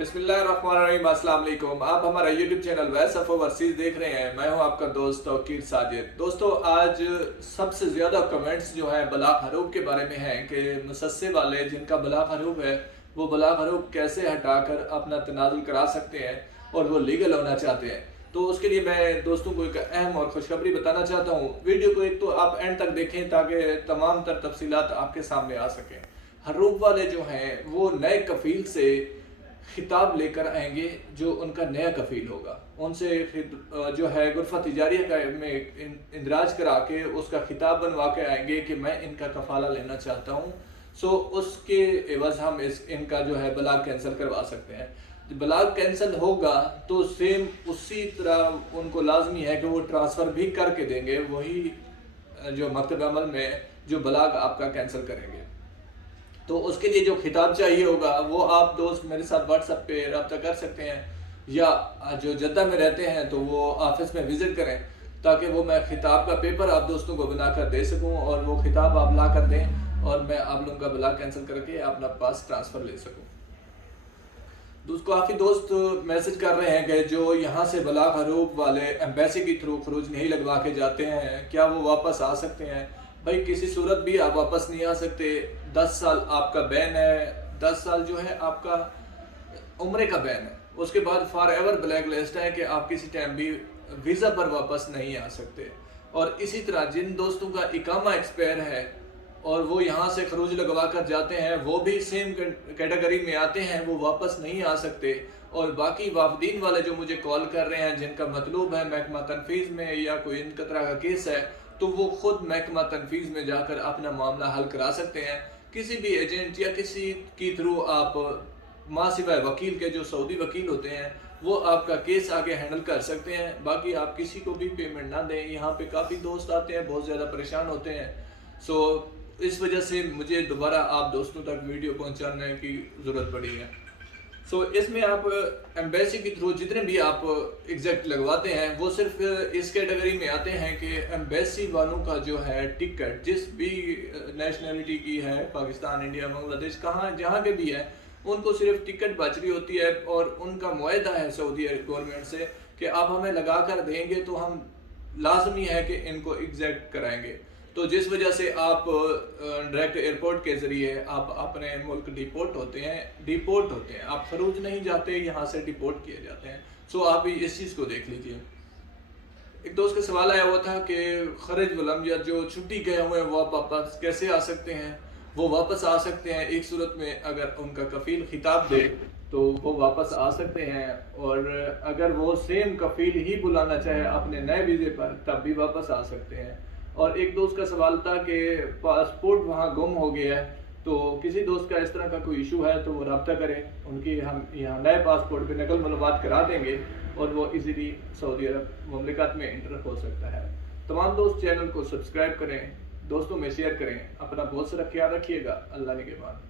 बिस्मिल्लाहिर्रहमानिर्रहीम। अस्सलाम वालेकुम। आप हमारा YouTube channel voice of overseas देख रहे हैं। मैं हूं आपका दोस्त तौकीर साजिद। दोस्तों, आज सबसे ज़्यादा कमेंट्स जो हैं बलाग हरूफ के बारे में हैं कि मुसस्से वाले जिनका बलाग हरूफ है वो बलाग हरूफ कैसे हटाकर अपना तनाजुल करा सकते हैं और वो लीगल होना चाहते हैं। तो उसके लिए मैं दोस्तों को एक अहम और खुशखबरी बताना चाहता हूँ। वीडियो को एक तो आप एंड तक देखें ताकि तमाम तर तफसीलात आपके सामने आ सकें। हरूफ वाले जो हैं वो नए कफील से खिताब लेकर आएंगे जो उनका नया कफील होगा। उनसे जो है गुरफा तिजारिया में इंदराज करा के उसका खिताब बनवा के आएंगे कि मैं इनका कफाला लेना चाहता हूँ। सो उसके एवज हम इनका जो है बलाग कैंसिल करवा सकते हैं। बलाग कैंसिल होगा तो सेम उसी तरह उनको लाजमी है कि वो ट्रांसफ़र भी करके देंगे वही जो मकतब अमल में जो बलाग आपका कैंसिल करेंगे। तो उसके लिए जो खिताब चाहिए होगा वो आप दोस्त मेरे साथ व्हाट्सएप पे रब्ता कर सकते हैं, या जो जद्दा में रहते हैं तो वो ऑफिस में विज़िट करें ताकि वो मैं खिताब का पेपर आप दोस्तों को बनाकर दे सकूं और वो खिताब आप ला कर दें और मैं आप लोगों का बलाग कैंसिल करके अपना पास ट्रांसफ़र ले सकूं। काफ़ी दोस्त मैसेज कर रहे हैं कि जो यहाँ से बलाग हरूफ वाले एम्बेसी के थ्रू खरूज नहीं लगवा के जाते हैं क्या वो वापस आ सकते हैं? भाई किसी सूरत भी आप वापस नहीं आ सकते। 10 साल आपका बैन है, 10 साल जो है आपका उम्र का बैन है। उसके बाद फॉर एवर ब्लैक लिस्ट है कि आप किसी टाइम भी वीज़ा पर वापस नहीं आ सकते। और इसी तरह जिन दोस्तों का इकामा एक्सपायर है और वो यहाँ से खरूज लगवा कर जाते हैं वो भी सेम कैटेगरी में आते हैं, वो वापस नहीं आ सकते। और बाकी वाफदीन वाले जो मुझे कॉल कर रहे हैं जिनका मतलूब है महकमा तनफीज़ में या कोई इन तरह का केस है तो वो खुद महकमा तनफीज़ में जाकर अपना मामला हल करा सकते हैं। किसी भी एजेंट या किसी की थ्रू आप माँ सिवाय वकील के जो सऊदी वकील होते हैं वो आपका केस आगे हैंडल कर सकते हैं। बाकी आप किसी को भी पेमेंट ना दें। यहाँ पे काफ़ी दोस्त आते हैं, बहुत ज़्यादा परेशान होते हैं। सो इस वजह से मुझे दोबारा आप दोस्तों तक वीडियो पहुँचाने की ज़रूरत पड़ी है। इसमें आप एम्बेसी के थ्रू जितने भी आप एग्जैक्ट लगवाते हैं वो सिर्फ इस कैटेगरी में आते हैं कि एम्बेसी वालों का जो है टिकट जिस भी नेशनलिटी की है, पाकिस्तान, इंडिया, बांग्लादेश, कहाँ जहाँ के भी है, उनको सिर्फ टिकट बच रही होती है और उनका मुआहदा है सऊदी गवर्नमेंट से कि आप हमें लगा कर देंगे तो हम लाजमी है कि इनको एग्जैक्ट कराएंगे। तो जिस वजह से आप डायरेक्ट एयरपोर्ट के ज़रिए आप अपने मुल्क डिपोर्ट होते हैं, आप खरूज नहीं जाते, यहाँ से डिपोर्ट किए जाते हैं। सो आप इस चीज़ को देख लीजिए। एक दोस्त का सवाल आया हुआ था कि खरज वलम या जो छुट्टी गए हुए हैं वो आप वापस कैसे आ सकते हैं? वो वापस आ सकते हैं एक सूरत में अगर उनका कफील खिताब दे तो वो वापस आ सकते हैं, और अगर वो सेम कफील ही बुलाना चाहे अपने नए वीज़े पर तब भी वापस आ सकते हैं। और एक दोस्त का सवाल था कि पासपोर्ट वहाँ गुम हो गया है, तो किसी दोस्त का इस तरह का कोई इशू है तो वो रब्ता करें, उनकी हम यहाँ नए पासपोर्ट पे नकल मालूमात करा देंगे और वो इजीली सऊदी अरब मुमलिकत में इंटर हो सकता है। तमाम दोस्त चैनल को सब्सक्राइब करें, दोस्तों में शेयर करें। अपना बहुत सारा ख्याल रखिएगा। अल्लाह निगहबान।